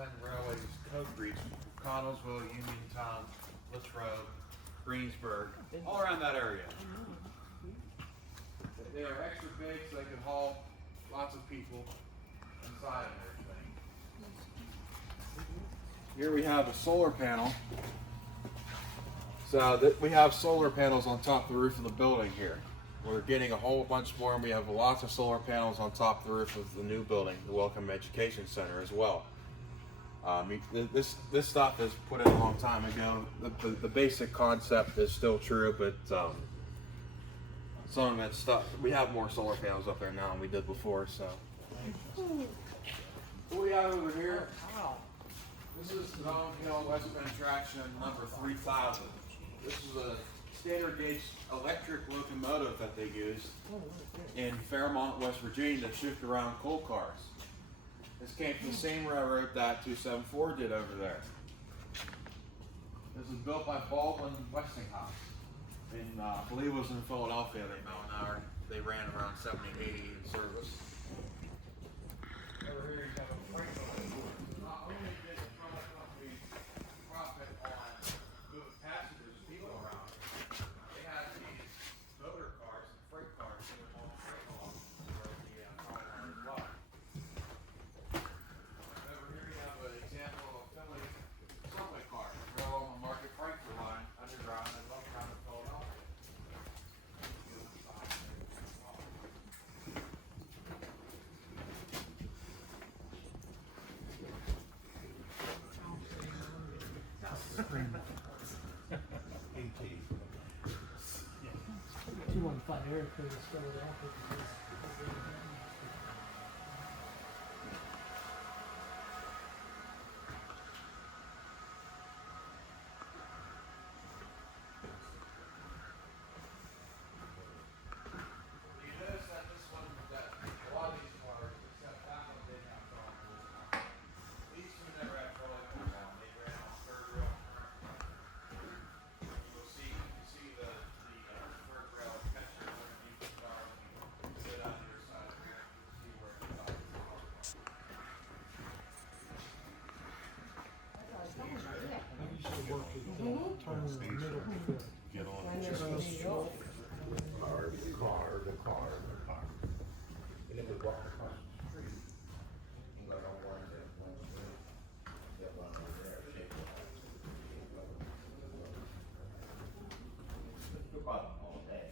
10 railways code breach. Connellsville, Uniontown, Latrobe, Greensburg, all around that area. They are extra big so they can haul lots of people inside and everything. Here we have a solar panel. So we have solar panels on top of the roof of the building here. We're getting a whole bunch more, and we have lots of solar panels on top of the roof of the new building, the Welcome Education Center as well. This stuff is put in a long time ago. The basic concept is still true, but some of that stuff, we have more solar panels up there now than we did before. So what we have over here, this is the downhill West Bend traction number 3000. This is a standard gauge electric locomotive that they use in Fairmont, West Virginia to shift around coal cars. This came from the same railroad that 274 did over there. This was built by Baldwin Westinghouse. I believe it was in Philadelphia. They ran around 70, 80 in service. Over here you have a freight locomotive. Not only did the truck company profit on moving passengers and people around, they had these motor cars and freight cars that would haul freight along where the car line is locked. Over here you have an example of a Philly subway car. Rail on the Market Frankfurt line, underground and uptown in Philadelphia. You want to find Eric for the start of that. You notice that this one, that a lot of these cars, except that one, didn't have trolley pulls on them. These two never had trolley pulls on. They ran on third rail. You can see the third rail catcher underneath the car. When you sit on your side of the rail, you can see where it's at. I used to work at Turner in the middle of the Get on car. the car. And then we walk across the street. And go on one there, get one over there, shake one. You're about all day.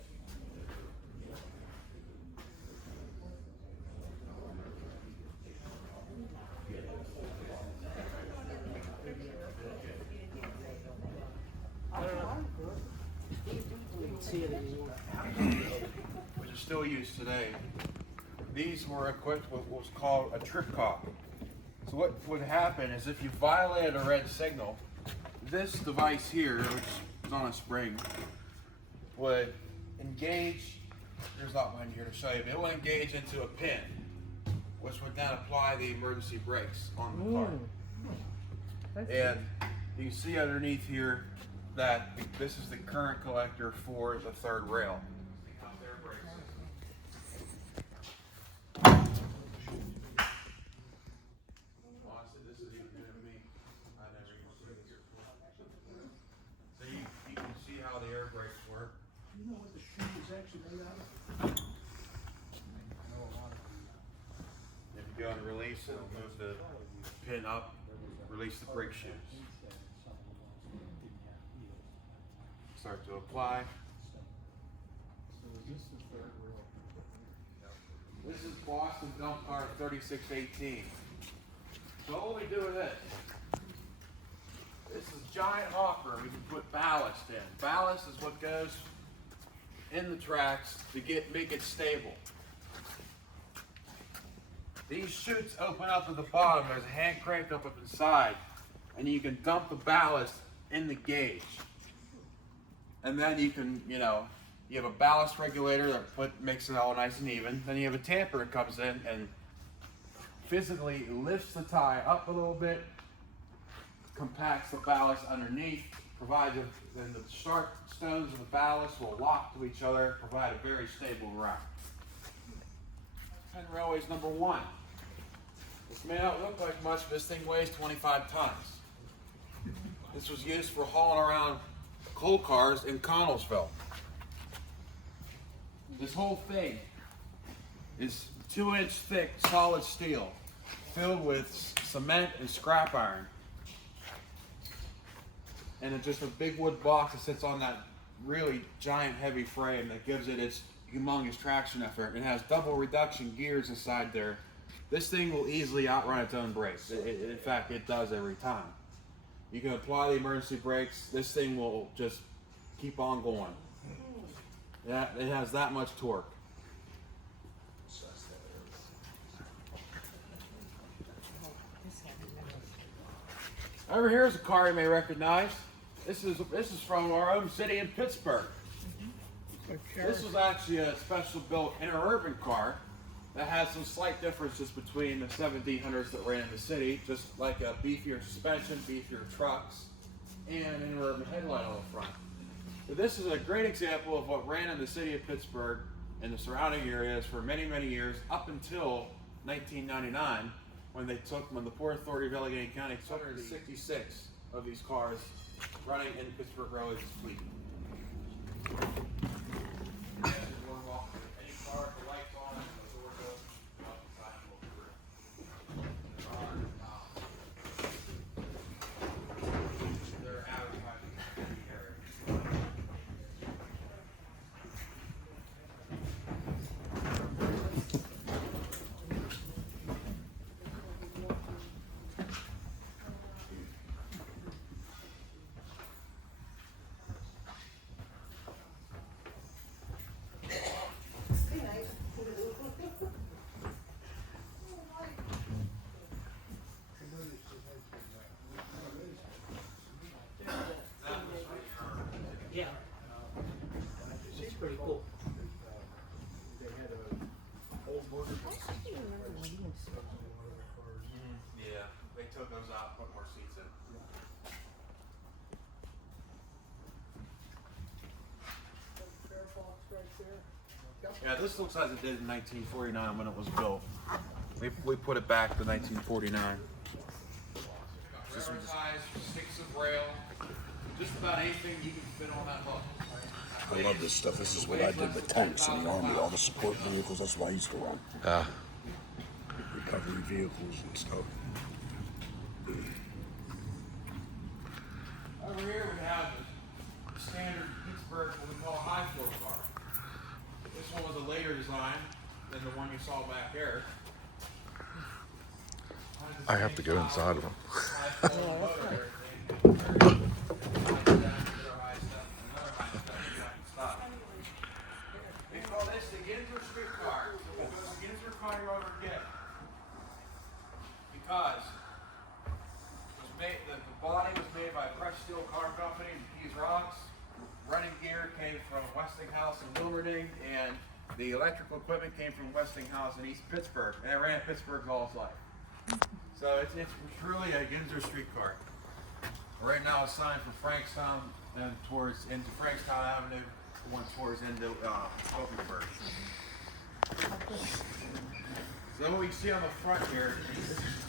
See it anymore. Which is still used today. These were equipped with what was called a trip cop. So what would happen is if you violated a red signal, this device here, which is on a spring, would engage, there's not one here to show you, but it would engage into a pin, which would then apply the emergency brakes on the car. And you can see underneath here that this is the current collector for the third rail. Honestly, this is even new to me. I never even seen this before. So you can see how the air brakes work. You know what the shoe is actually made out of? If you go and release, it'll move the pin up, release the brake shoes. Start to apply. This is Boston dump car 3618. So what we do with this? This is a giant hopper we can put ballast in. Ballast is what goes in the tracks to make it stable. These chutes open up at the bottom. There's a hand crank up inside, and you can dump the ballast in the gauge. And then you can, you have a ballast regulator that makes it all nice and even. Then you have a tamper that comes in and physically lifts the tie up a little bit, compacts the ballast underneath, provides then the sharp stones of the ballast will lock to each other, provide a very stable route. Penn Railway's number 1. This may not look like much, but this thing weighs 25 tons. This was used for hauling around coal cars in Connellsville. This whole thing is 2-inch thick solid steel filled with cement and scrap iron. And it's just a big wood box that sits on that really giant heavy frame that gives it its humongous traction effort. It has double reduction gears inside there. This thing will easily outrun its own brakes. In fact, it does every time. You can apply the emergency brakes. This thing will just keep on going. It has that much torque. Over here is a car you may recognize. This is from our own city in Pittsburgh. This was actually a special built interurban car that has some slight differences between the 1700s that ran in the city, just like a beefier suspension, beefier trucks, and an interurban headlight on the front. But this is a great example of what ran in the city of Pittsburgh and the surrounding areas for many, many years, up until 1999, when the Port Authority of Allegheny County took 66 of these cars running in Pittsburgh Railway's fleet. Yeah. She's pretty cool. They had a old border. Yeah, they took those out, put more seats in. Yeah, this looks as it did in 1949 when it was built. We put it back to 1949. Railroad ties, sticks of rail, just about anything you can fit on that hook. I love this stuff. This is what I did with tanks in the Army, all the support vehicles. That's what I used to run. Recovery vehicles and stuff. Over here we have the standard Pittsburgh, what we call a high floor car. This one was a later design than the one you saw back there. I have to go inside of them. They call this the Ginsburg streetcar. It was the Ginsburg car you'll ever get. Because the body was made by a Fresh Steel Car Company in Keys Rocks. Running gear came from Westinghouse in Wilmerding, and the electrical equipment came from Westinghouse in East Pittsburgh. And it ran Pittsburgh all its life. So it's truly a Ginsburg streetcar. Right now it's signed for Frankstown and towards into Frankstown Avenue, one towards into Oakenburg. So what you see on the front here,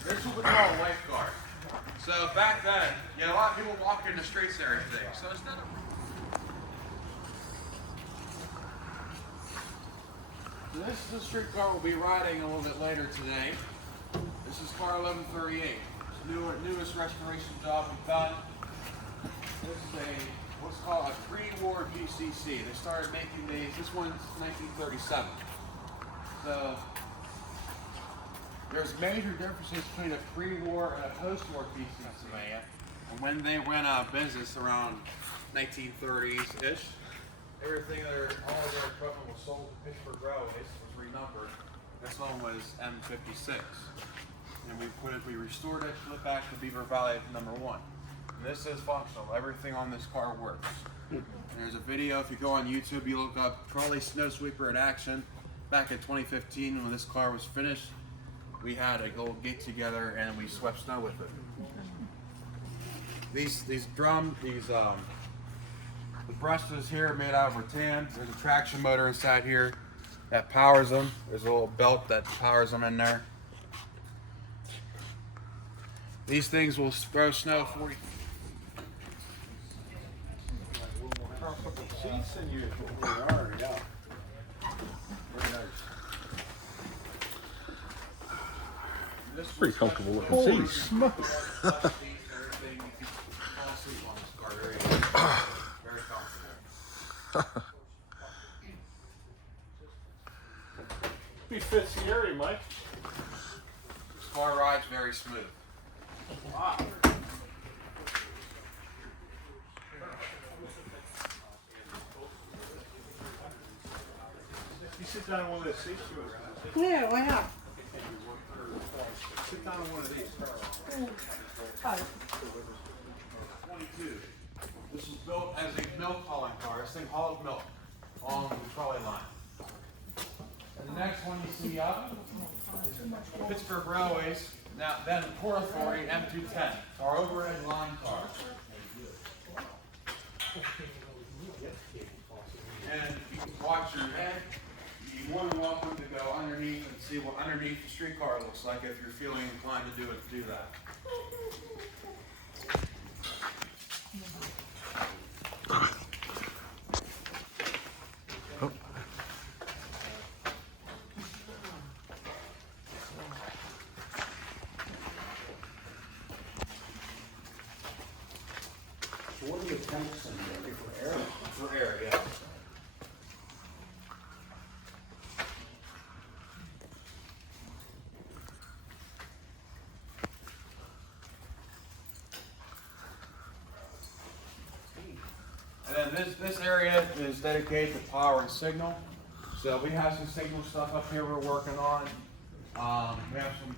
this is what we call a life guard. So back then, you had a lot of people walking the streets and everything. So it's not So this is the streetcar we'll be riding a little bit later today. This is car 1138. It's the newest restoration job we've done. This is what's called a pre-war GCC. They started making these. This one's 1937. So there's major differences between a pre-war and a post-war GCC. And when they went out of business around 1930s-ish, everything all of their equipment was sold to Pittsburgh Railways, was renumbered. This one was M56. And we restored it, put it back to Beaver Valley number 1. And this is functional. Everything on this car works. And there's a video, if you go on YouTube, you look up Trolley Snow Sweeper in action. Back in 2015, when this car was finished, we had a little get together and we swept snow with it. The brushes here are made out of rattan. There's a traction motor inside here that powers them. There's a little belt that powers them in there. These things will throw snow 40. Seats in your Are, yeah. Very nice. Pretty comfortable looking Holy seats. smokes. Very comfortable. Be fit scary, Mike. This car ride's very smooth. You sit down in one of those seats, you would. Yeah, why not? Sit down in one of these. 22. This was built as a milk hauling car. This thing hauled milk on the trolley line. And the next one you see up is Pittsburgh Railways, now then Port Authority M210, our overhead line car. And you can watch your head. You're more than welcome to go underneath and see what underneath the streetcar looks like if you're feeling inclined to do that. So what are the attempts in there for air? For air, yeah. And then this area is dedicated to power and signal. So we have some signal stuff up here we're working on. We have some.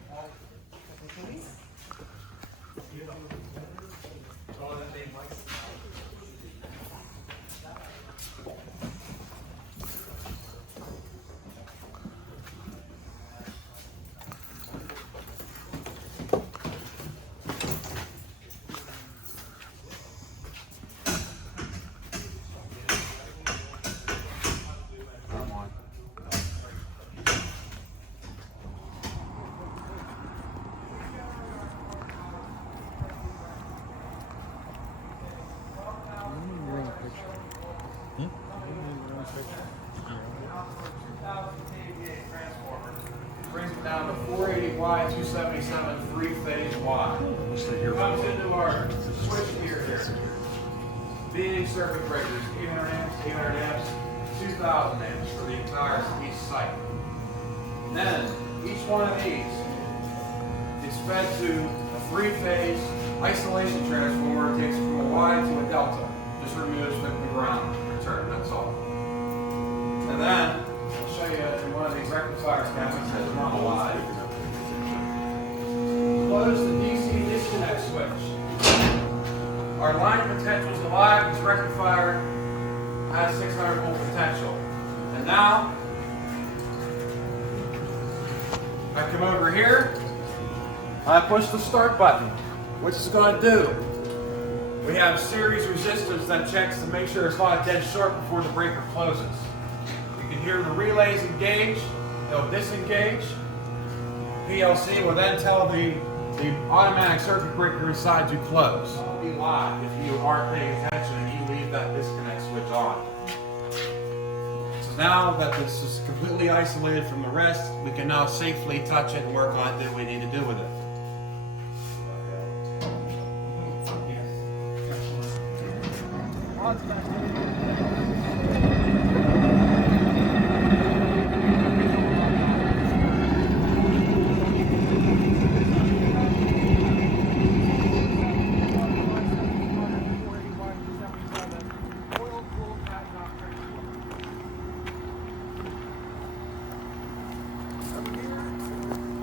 Come on. Brings it down to 480 Y, 277 three-phase Y. Comes into our switch gear here. Big circuit breakers, 800 amps, 800 amps, 2,000 amps for the entire east site. Then each one of these is fed to a three-phase isolation transformer. It takes it from a Y to a delta. Just removes the ground return. That's all. And then I'll show you in one of these rectifiers cabinets that is not alive. Close the DC disconnect switch. Our line potential is alive. This rectifier has 600 volt potential. And now I come over here. I push the start button. What's it's going to do? We have series resistance that checks to make sure it's not dead short before the breaker closes. You can hear the relays engage, they'll disengage. PLC will then tell the automatic circuit breaker inside to close. It'll be live if you aren't paying attention and you leave that disconnect switch on. So now that this is completely isolated from the rest, we can now safely touch it and work on what we need to do with it.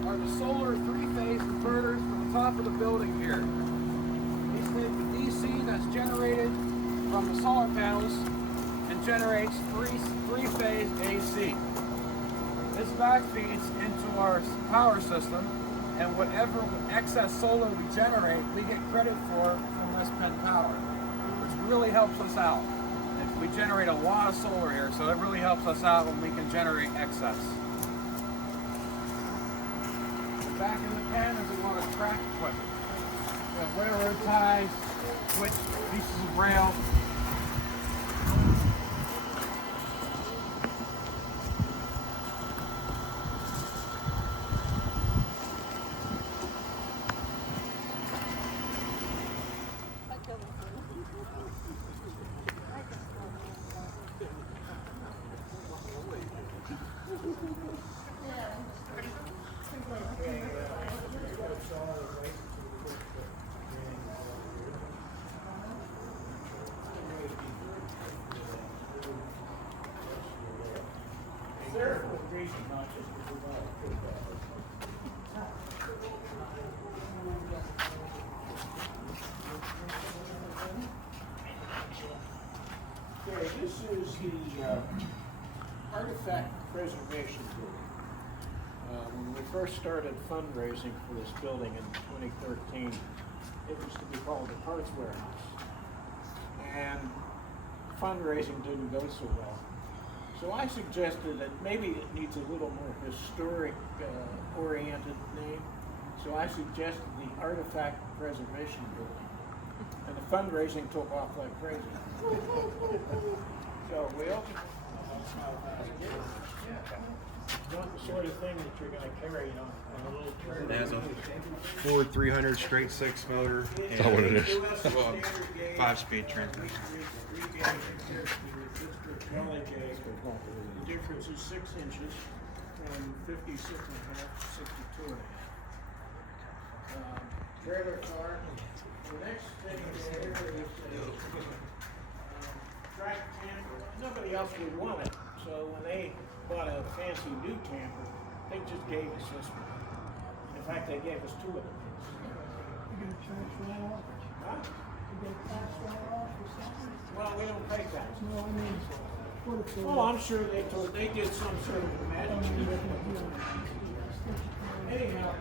Are the solar three-phase converters from the top of the building here. These take the DC that's generated from the solar panels and generates three-phase AC. This backfeeds into our power system, and whatever excess solar we generate, we get credit for from West Penn Power, which really helps us out. And we generate a lot of solar here, so it really helps us out when we can generate excess. Back in the pen is a lot of track equipment. railroad ties, switch pieces of rail. Okay, this is the artifact preservation building. When we first started fundraising for this building in 2013, it was to be called the Parts Warehouse. And fundraising didn't go so well. So I suggested that maybe it needs a little more historic oriented name. So I suggested the Artifact Preservation Building. And the fundraising took off like crazy. So we opened. Not the sort of thing that you're going to carry on a little trailer. It has a Ford 300 straight six motor That's not what it is. well, 5-speed transmission. Trolley gauge. The difference is 6 inches from 56 and a half to 62 and a half. Trailer car. The next thing there is a track camper. Nobody else would want it, so when they bought a fancy new camper, they just gave us this one. In fact, they gave us 2 of them. Huh? Well, we don't pay tax. Well, I'm sure they did some sort of magic. Anyhow,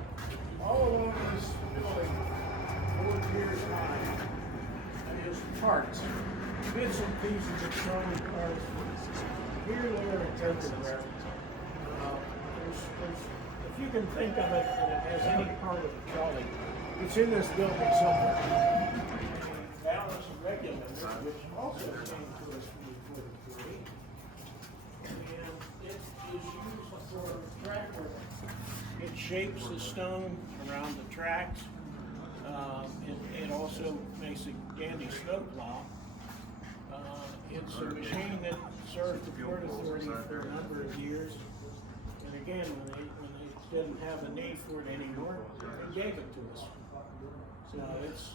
all along this building, 4 years high, is parts, bits and pieces of Trolley parts. Here, there, and everywhere. If you can think of it and it has any part of the trolley, it's in this building somewhere. Balance and regulators, which also came to us from the 43. And it is used for track work. It shapes the stone around the tracks. It also makes a dandy snowplow. It's a machine that served the Port Authority for a number of years. And again, when they didn't have a need for it anymore, they gave it to us. So it's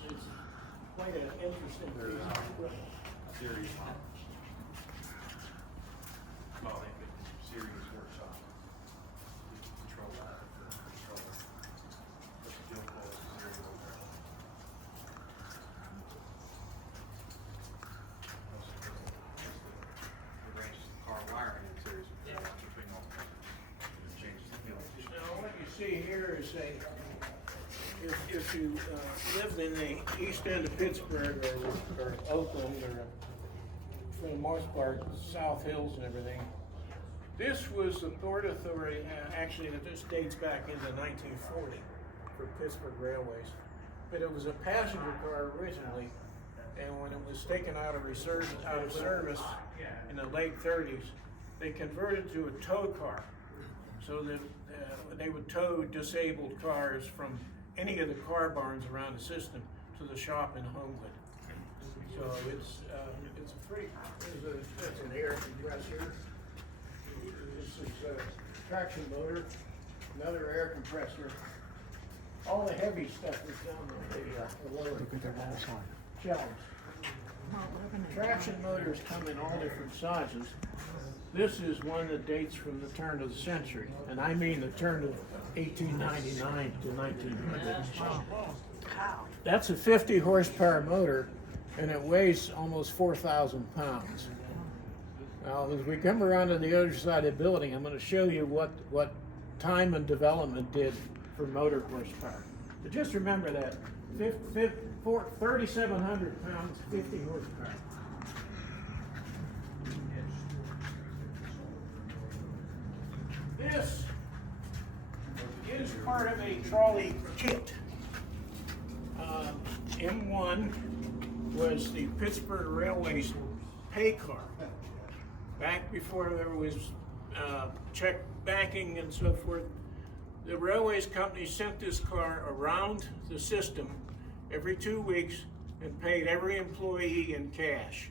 quite an interesting piece of equipment. Series. Well, series workshop. Control that. Now, what you see here is if you lived in the east end of Pittsburgh or Oakland or for the most part, South Hills and everything, this was the Port Authority, actually this dates back into 1940 for Pittsburgh Railways. But it was a passenger car originally, and when it was taken out of service in the late 30s, they converted to a tow car so that they would tow disabled cars from any of the car barns around the system to the shop in Homewood. So it's a free. It's an air compressor. This is a traction motor, another air compressor. All the heavy stuff is down the lower shelves. Traction motors come in all different sizes. This is one that dates from the turn of the century, and I mean the turn of 1899 to 1900. That's a 50 horsepower motor, and it weighs almost 4,000 pounds. Now, as we come around to the other side of the building, I'm going to show you what time and development did for motor horsepower. But just remember that 3,700 pounds, 50 horsepower. This is part of a trolley kit. M1 was the Pittsburgh Railway's pay car. Back before there was check banking and so forth, the railways company sent this car around the system every 2 weeks and paid every employee in cash.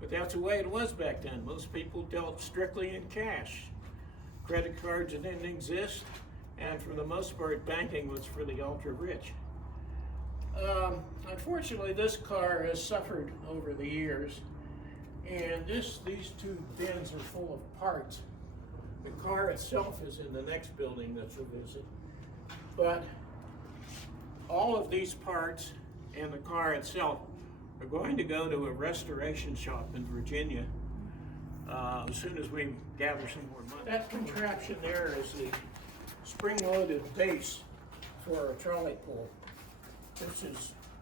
But that's the way it was back then. Most people dealt strictly in cash. Credit cards didn't exist, and for the most part, banking was for the ultra-rich. Unfortunately, this car has suffered over the years, and these two bins are full of parts. The car itself is in the next building that's a visit, but all of these parts and the car itself are going to go to a restoration shop in Virginia as soon as we gather some more money. That contraption there is the spring-loaded base for a trolley pole.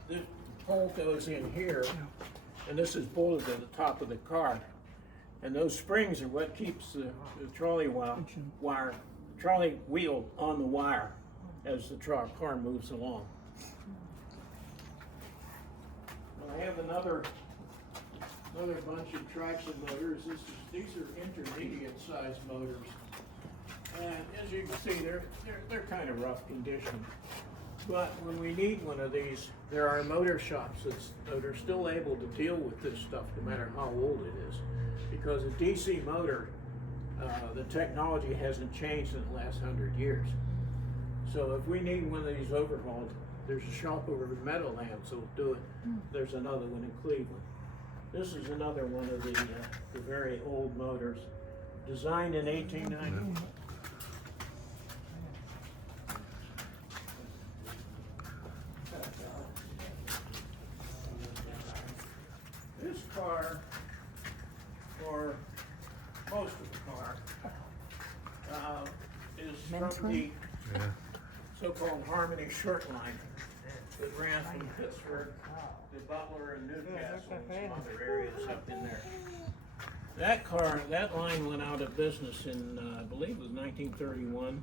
The pole goes in here, and this is bolted to the top of the car. And those springs are what keeps the trolley wheel on the wire as the car moves along. I have another bunch of traction motors. These are intermediate sized motors, and as you can see, they're kind of rough condition. But when we need one of these, there are motor shops that are still able to deal with this stuff, no matter how old it is, because a DC motor, the technology hasn't changed in the last 100 years. So if we need one of these overhauled, there's a shop over in Meadowlands that'll do it. There's another one in Cleveland. This is another one of the very old motors, designed in 1890. This car, or most of the car, is from the so-called Harmony short line that ran from Pittsburgh to Butler and Newcastle and some other areas up in there. That line went out of business in, I believe it was 1931.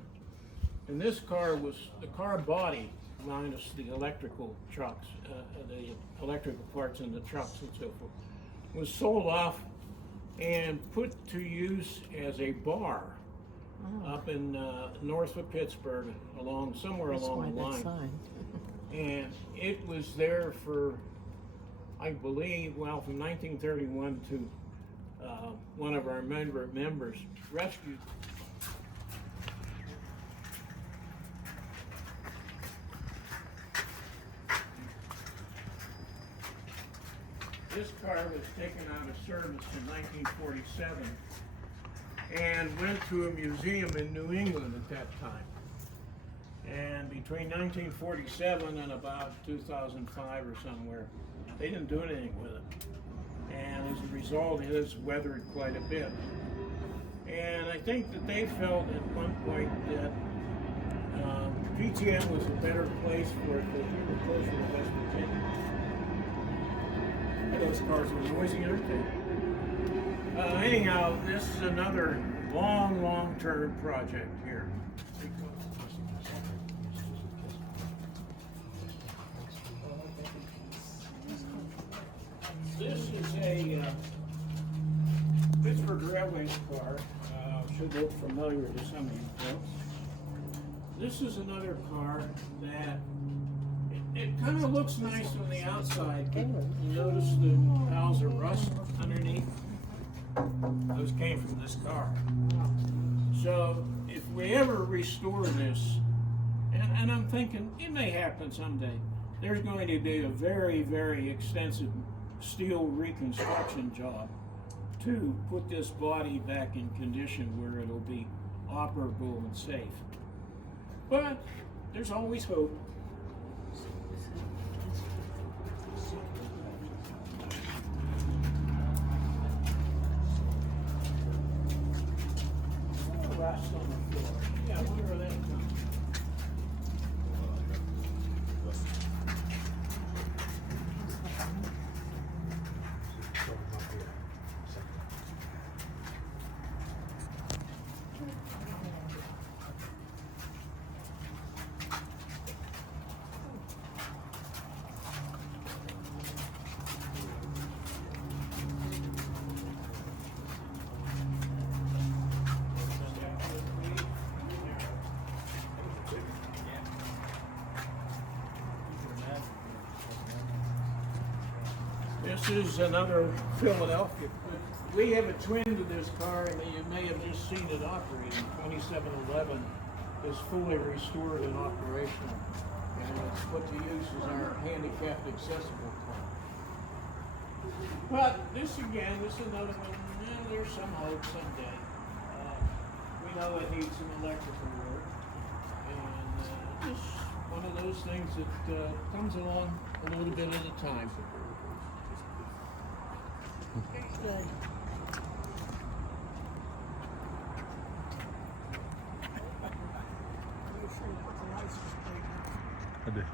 And this car was, the car body, minus the electrical trucks, the electrical parts in the trucks and so forth, was sold off and put to use as a bar up in north of Pittsburgh, somewhere along the line. And it was there for, I believe, well, from 1931 to one of our members rescued. This car was taken out of service in 1947 and went to a museum in New England at that time. And between 1947 and about 2005 or somewhere, they didn't do anything with it. And as a result, it has weathered quite a bit. And I think that they felt at one point that PTM was a better place for it because we were closer to West Virginia. Those cars were noisy and entertaining. Anyhow, this is another long-term project here. This is a Pittsburgh Railways car. Should look familiar to some of you folks. This is another car that it kind of looks nice on the outside. You notice the piles of rust underneath? Those came from this car. So if we ever restore this, and I'm thinking it may happen someday, there's going to be a very extensive steel reconstruction job to put this body back in condition where it'll be operable and safe. But there's always hope. Rust on the floor. Yeah, I wonder where that comes from. this is another Philadelphia. We have a twin to this car, and you may have just seen it operating. 2711 is fully restored and operational, and it's put to use as our handicapped accessible car. But this is another one. There's some hope someday. We know it needs some electrical work, and just one of those things that comes along a little bit at a time. I did.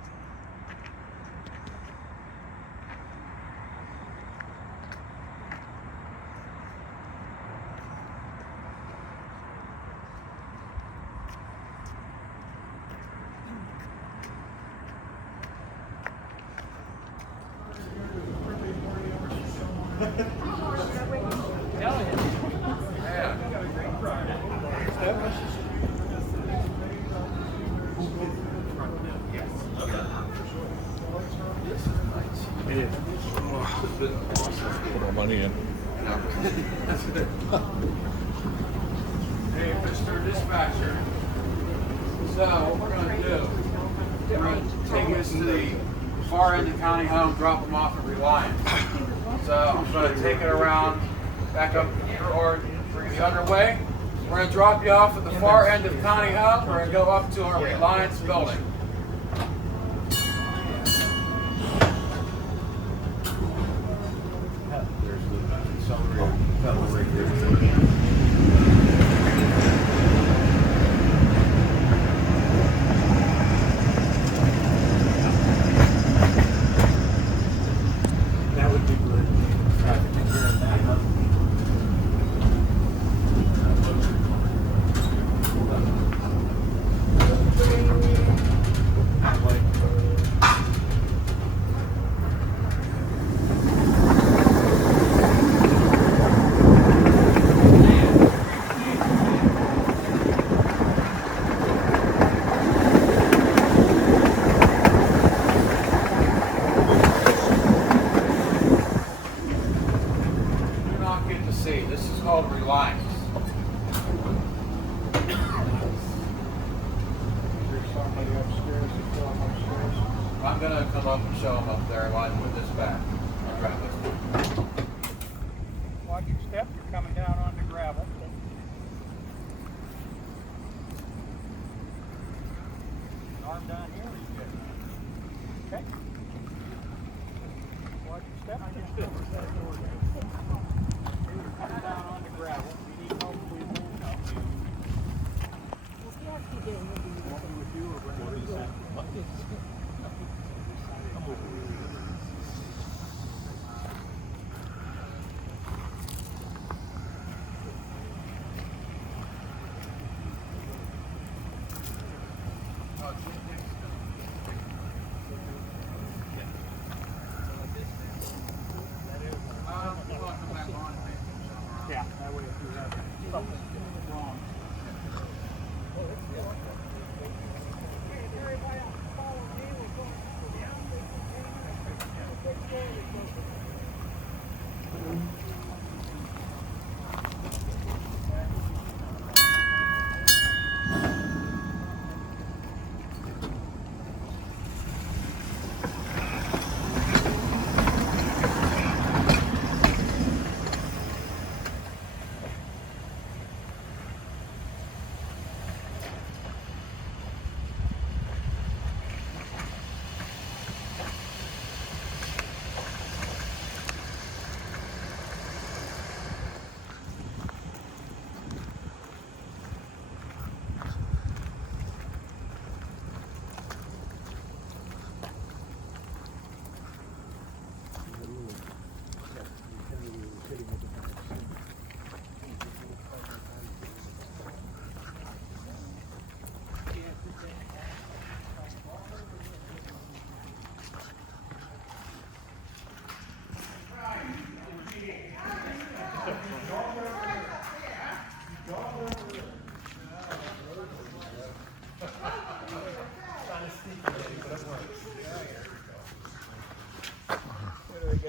Put our money in. Hey, Mr. Dispatcher. So what we're going to do, we're going to take this to the far end of County Home, drop them off at Reliance. So I'm going to take it around, back up or the other way. We're going to drop you off at the far end of County Home. We're going to go up to our Reliance building. That would be great. You're not getting to see. This is called Reliance. There's somebody upstairs to film upstairs. I'm going to come up and show them up there while I put this back. I'll grab this. Watch your step, you're coming down onto gravel. Arm down here, or you good? Okay. Watch your step. You're coming down onto gravel. If you need help, we will help you. What we would do, or what he said. Yeah, that way if you have something wrong.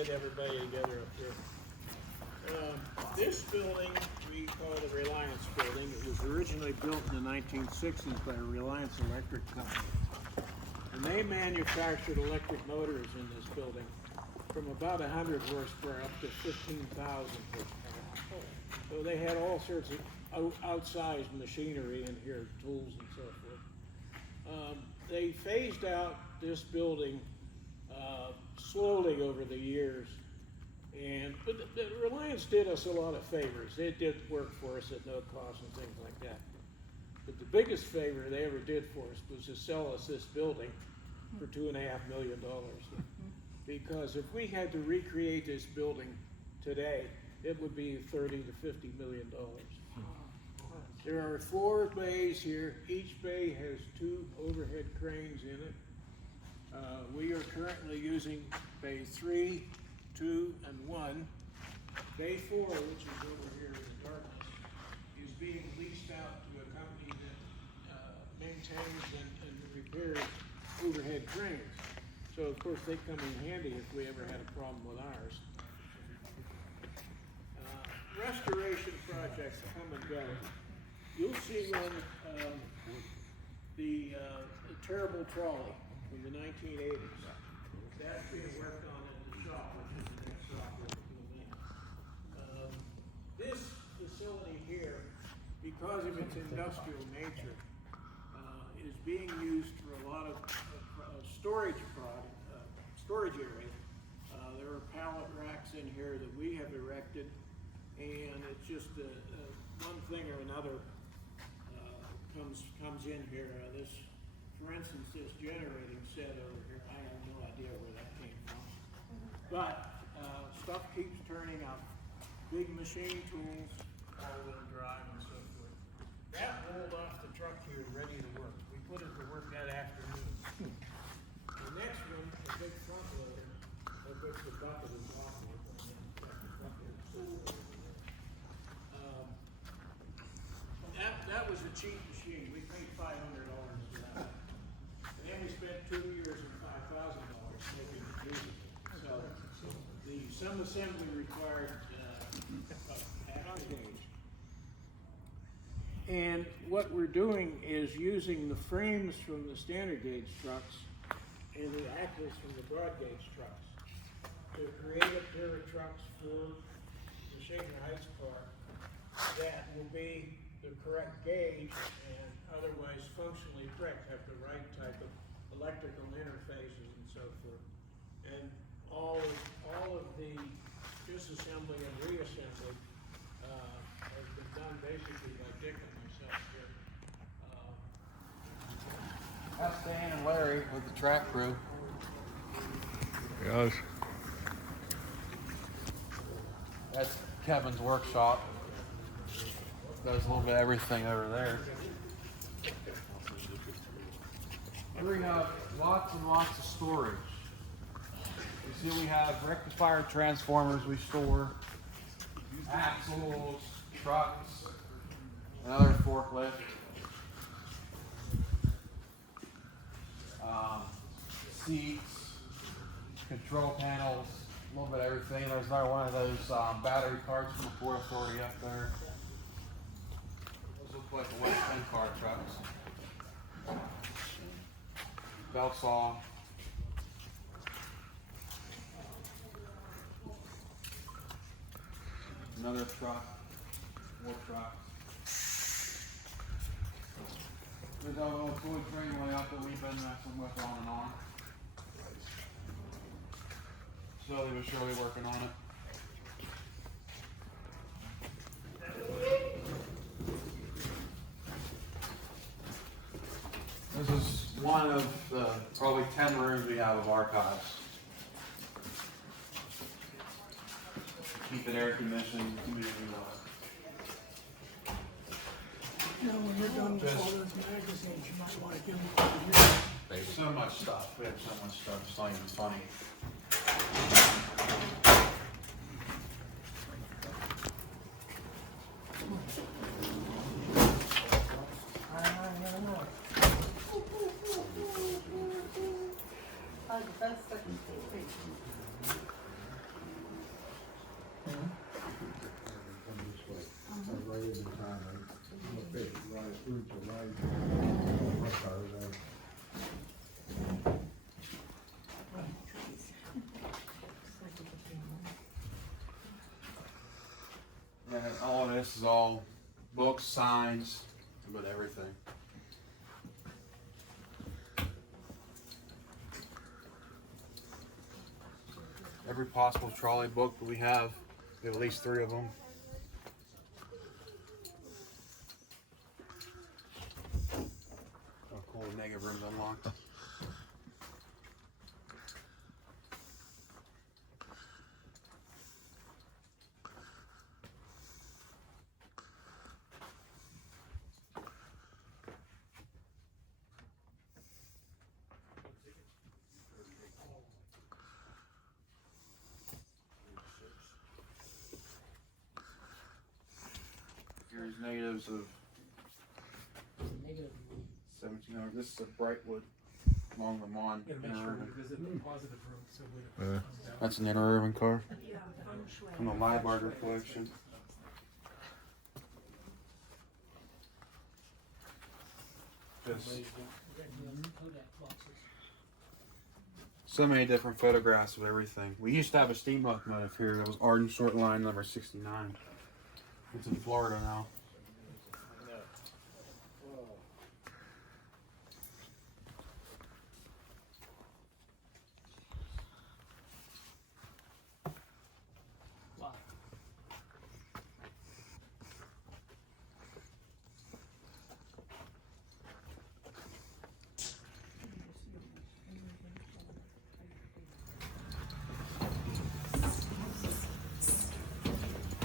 get everybody together up here. This building we call the Reliance Building. It was originally built in the 1960s by a Reliance Electric Company. And they manufactured electric motors in this building from about 100 horsepower up to 15,000 horsepower. So they had all sorts of outsized machinery in here, tools and so forth. They phased out this building slowly over the years, but the Reliance did us a lot of favors. They did work for us at no cost and things like that. But the biggest favor they ever did for us was to sell us this building for $2.5 million. Because if we had to recreate this building today, it would be $30 to $50 million. There are 4 bays here. Each bay has 2 overhead cranes in it. We are currently using bay 3, 2, and 1. Bay 4, which is over here in the darkness, is being leased out to a company that maintains and repairs overhead cranes. So of course they come in handy if we ever had a problem with ours. Restoration projects come and go. You'll see one, the terrible trolley from the 1980s. That's being worked on at the shop, which is the next shop we're doing. This facility here, because of its industrial nature, is being used for a lot of storage area. There are pallet racks in here that we have erected, and it's just one thing or another comes in here. This, for instance, this generating set over here, I have no idea where that came from. But stuff keeps turning up. Big machine tools, all-wheel drive and so forth. That rolled off the truck here, ready to work. We put it to work that afternoon. The next one, a big front loader, of which the bucket is off with. That was a cheap machine. We paid $500 for that. And then we spent 2 years and $5,000 making it usable. So some assembly required half gauge. And what we're doing is using the frames from the standard gauge trucks and the axles from the broad gauge trucks to create a pair of trucks for the Shaker Heights Park that will be the correct gauge and otherwise functionally correct, have the right type of electrical interfaces and so forth. And all of the disassembly and reassembly has been done basically by Dick and myself here. That's Dan and Larry with the track crew. Yes. That's Kevin's workshop. Does a little bit of everything over there. Here we have lots and lots of storage. You see we have rectifier transformers we store, axles, trucks, another forklift, seats, control panels, a little bit of everything. There's another one of those battery carts from the Port Authority up there. Those look like the West 10 car trucks. Belt saw. Another truck. More trucks. There's our little toy train way up that we've been messing with on and on. Slowly but surely working on it. This is one of the probably 10 rooms we have of archives. Keep it air conditioned, community love. You know, when you're done with all those magazines, you might want to give them to me. There's so much stuff. We have so much stuff. It's not even funny. fish right through to right. Rush hour there. And all of this is all books, signs, but everything. Every possible trolley book that we have at least 3 of them. Oh, cool, negative room's unlocked. Here's natives of 1700. This is a Brightwood along the Mon Interurban. That's an Interurban car from the Leibarger collection. Just so many different photographs of everything. We used to have a steam locomotive here. That was Arden Short Line number 69. It's in Florida now.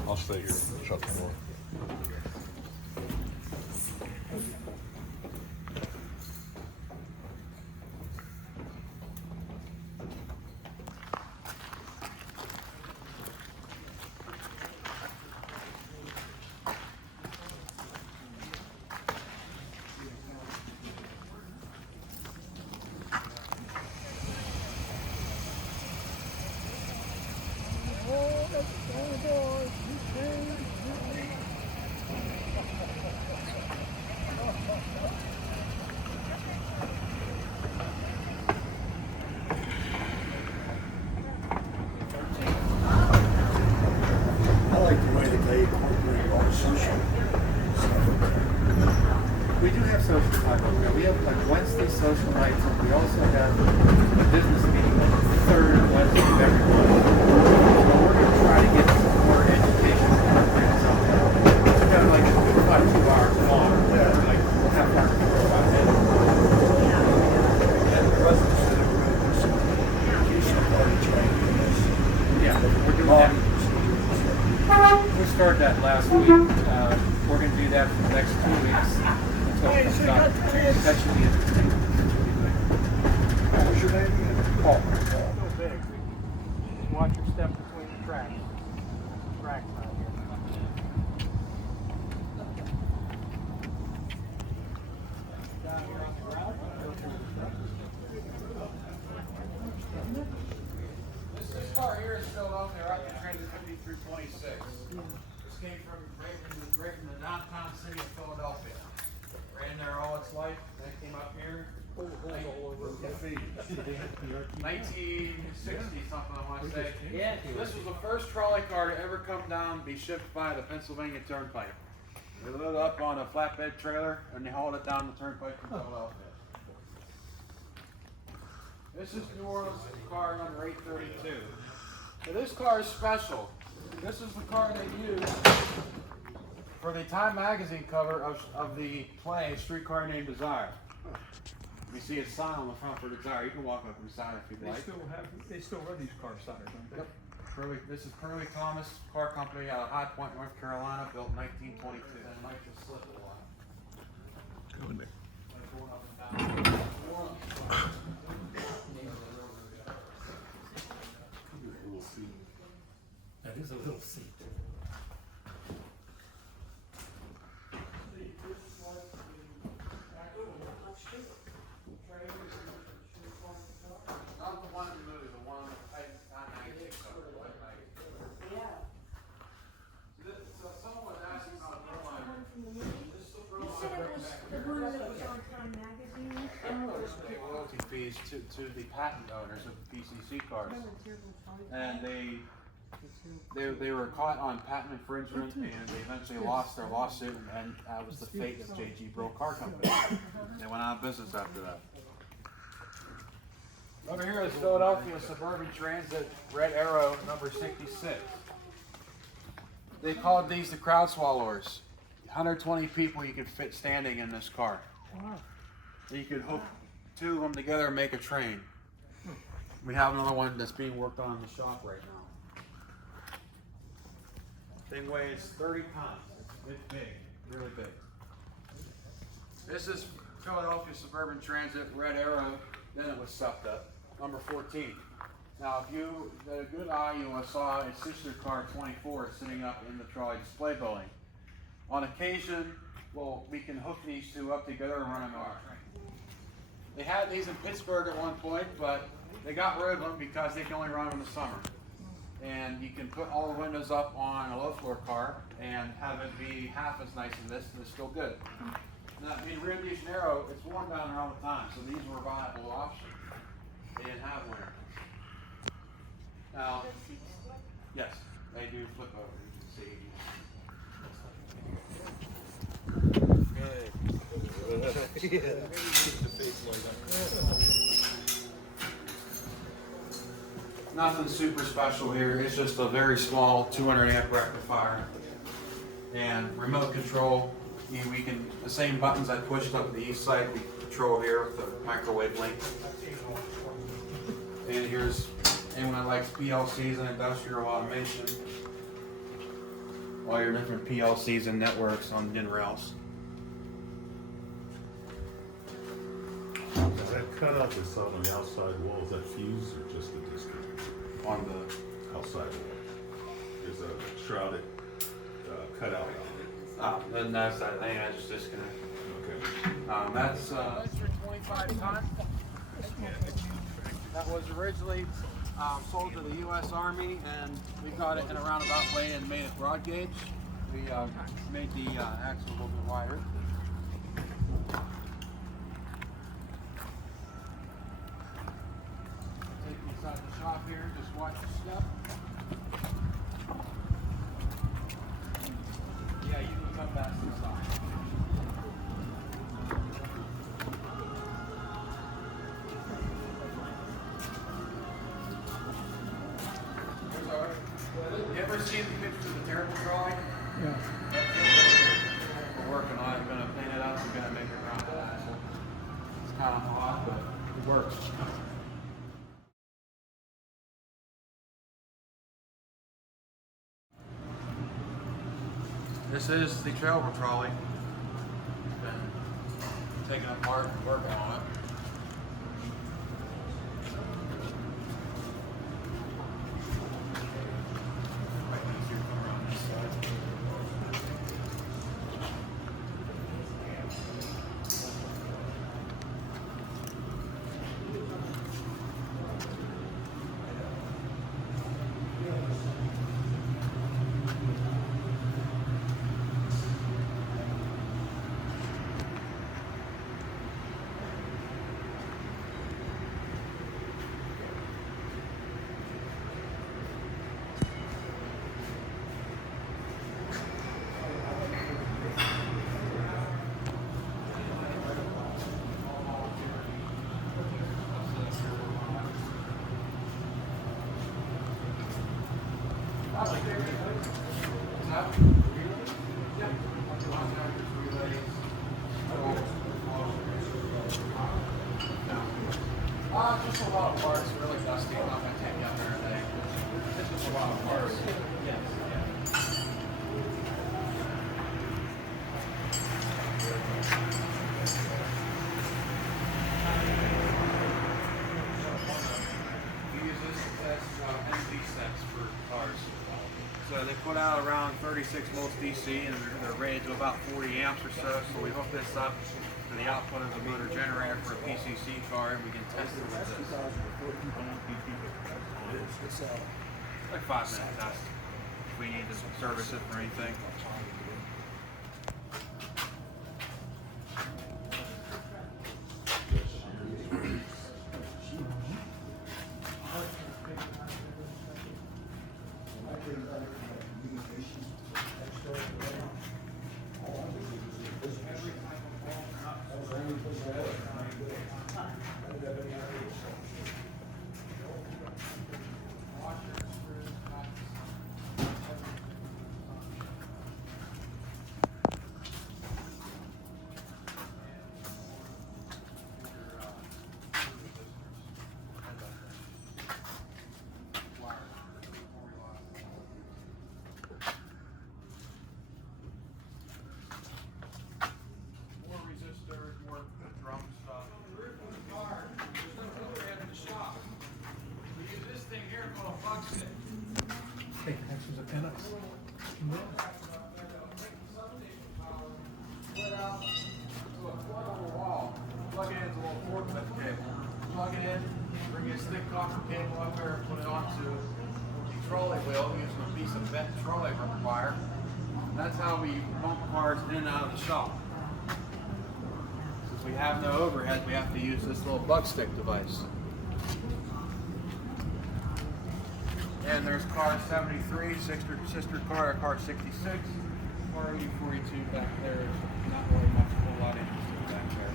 I'll stay here and shut the door. I like the way that they incorporate all the social. We do have social time over there. We have like Wednesday social nights, and we also have a business meeting on the third Wednesday of every month. So we're going to try to get some more education programs out there. It's kind of like about 2 hours long. Yeah, like half hour, 45 minutes. And the residents that are going to do some education party training in this. Yeah, we're doing that. We started that last week. We're going to do that for the next 2 weeks. Until it comes out. That should be interesting. What's your name again? Paul. So big. Just watch your step between the tracks. Tracks out here. This car here is still out there, up the Transit 5326. This came from right from the downtown city of Philadelphia. Ran there all its life, then it came up here. 1960 something, I want to say. Yeah. This was the first trolley car to ever come down, be shipped by the Pennsylvania Turnpike. They loaded up on a flatbed trailer and they hauled it down the turnpike from Philadelphia. This is New Orleans car number 832. So this car is special. This is the car they used for the Time magazine cover of the play Streetcar Named Desire. You see a sign on the front for Desire. You can walk up inside if you'd like. They still run these car signs, don't they? Yep. This is Curly Thomas Car Company out of High Point, North Carolina, built in 1922. And it might just slip a lot. Go in there. That is a little seat. Not the one in the movie, the one with Time magazine cover. So someone was asking about Trolley. This is the these to the patent owners of the PCC cars, and they were caught on patent infringement, and they eventually lost their lawsuit, and that was the fate of J.G. Brill Car Company. They went out of business after that. Over here is Philadelphia Suburban Transit Red Arrow number 66. They called these the crowd swallowers. 120 people you could fit standing in this car. You could hook two of them together and make a train. We have another one that's being worked on in the shop right now. Thing weighs 30 pounds. It's big, really big. This is Philadelphia Suburban Transit Red Arrow. Then it was SEPTA, number 14. Now, if you had a good eye, you saw a sister car 24 sitting up in the trolley display building. On occasion, well, we can hook these two up together and run them on our train. They had these in Pittsburgh at one point, but they got rid of them because they can only run them in the summer. And you can put all the windows up on a low floor car and have it be half as nice as this, and it's still good. Now, in Rio de Janeiro, it's warm down there all the time, so these were a viable option. They didn't have winter. Now, yes, they do flip over, you can see. Nothing super special here. It's just a very small 200 amp rectifier and remote control. We can, the same buttons I pushed up the east side, we control here with the microwave link. And here's anyone that likes PLCs and industrial automation. All your different PLCs and networks on DIN rails. Is that cutout that's on the outside wall, is that fused or just a disconnect? On the Outside wall. There's a shrouded cutout on it. then that's that thing I just disconnected. Okay. That's your 25 ton. That was originally sold to the U.S. Army, and we got it in a roundabout way and made it broad gauge. We made the axle a little bit wider. Take you inside the shop here, just watch the step. Yeah, you can come back to the side. You ever seen the picture of the terrible drawing? Yeah. We're working on it. We're going to clean it up. We're going to make it around the axle. It's kind of hot, but it works. This is the trailer trolley. Been taken apart and working on it. Just a lot of parts, really dusty. I'm not going to take you out there today. It's just a lot of parts. Yes, We use this as NV sets for cars. So they put out around 36 volts DC, and they're rated to about 40 amps or so. So we hook this up to the output of the motor generator for a PCC car, and we can test it with this. Like 5-minute test if we need to service it for anything. cars in and out of the shop. Since we have no overhead, we have to use this little bug stick device. And there's car 73, sister car, car 66, car 42 back there. Not really much, a whole lot interesting back there.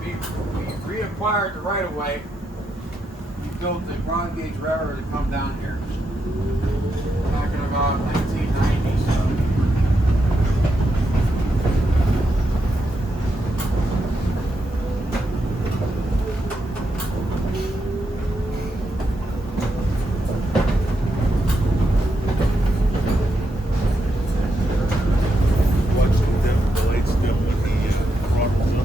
We reacquired the right of way. We built the broad gauge railroad to come down here. Talking about 1990s. Watch the blades dip when he throttles up.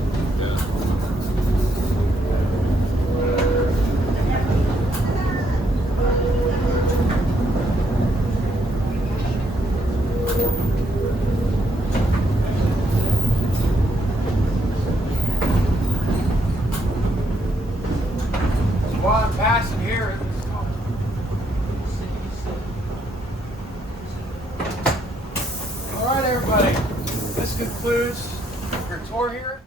So while I'm passing here, all right, everybody, this concludes your tour here.